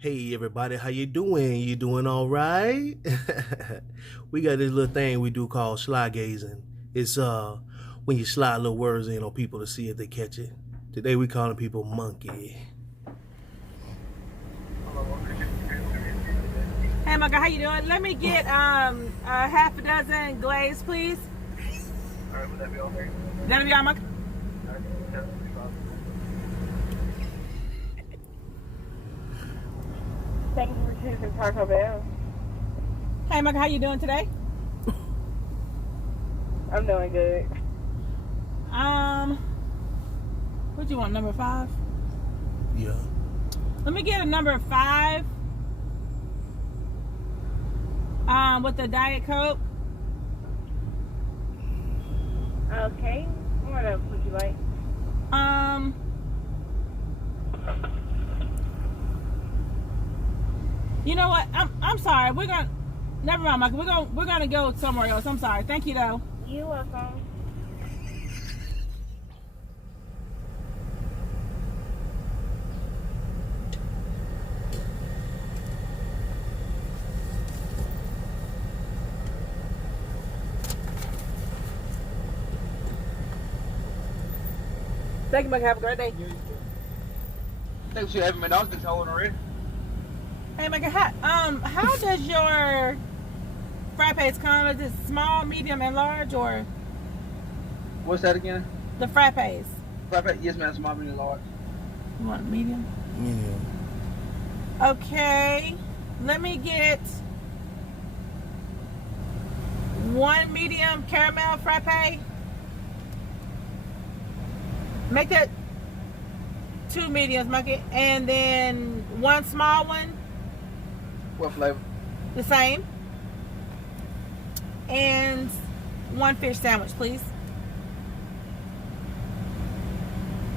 Hey everybody, how you doing? You doing all right? We got this little thing we do called Sly Gazing. It's when you slide little words in on people to see if they catch it. Today we calling people monkey. Hey, Mugga, how you doing? Let me get half a dozen glazed, please. Alright, would that be all there? That'll be all, Mugga. Alright, that's pretty fine. Thank you for choosing Taco Bell. Hey, Mugga, how you doing today? I'm doing good. What do you want, number 5? Yeah. Let me get a number 5. With the Diet Coke. Okay. What else would you like? You know what? I'm sorry. Never mind, Mugga. We're gonna go somewhere else. I'm sorry. Thank you though. You're welcome. Thank you, Mugga. Have a great day. I think you haven't been on this whole already. Hey, Mugga, how does your frappes come? Is it small, medium, and large, or What's that again? the frappes? Yes, man, small, medium, large. You want medium? Yeah. Okay. Let me get 1 medium caramel frappe. Make that 2 mediums, Monkey, and then 1 small one, What flavor? the same, and 1 fish sandwich, please.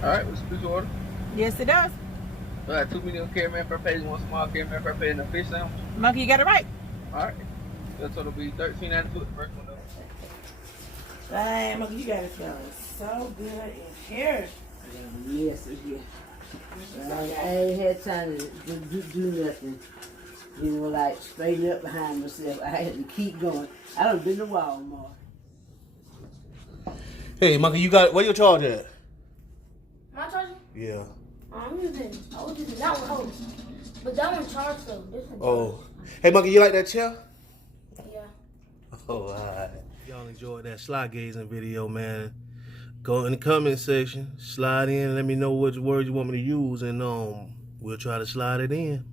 Alright, what's the order? Yes, it does. Alright, 2 medium caramel frappes, 1 small caramel frappe, and a fish sandwich. Monkey, you got it right. Alright. That's what'll be $13.92 the first one though. Dang, Monkey, you got it feeling so good in here. Yes, yeah. I ain't had time to do nothing. You know, like straighten up behind myself. I had to keep going. I done been to Walmart. Hey monkey, you got where your charger at? My charger? Yeah. I was using that one home. But that one charged though. This one Oh. Hey monkey, you like that chair? charged. Yeah. Oh, alright. Y'all enjoyed that Sly Gazing video, man. Go in the comment section, slide in, let me know which words you want me to use, and we'll try to slide it in.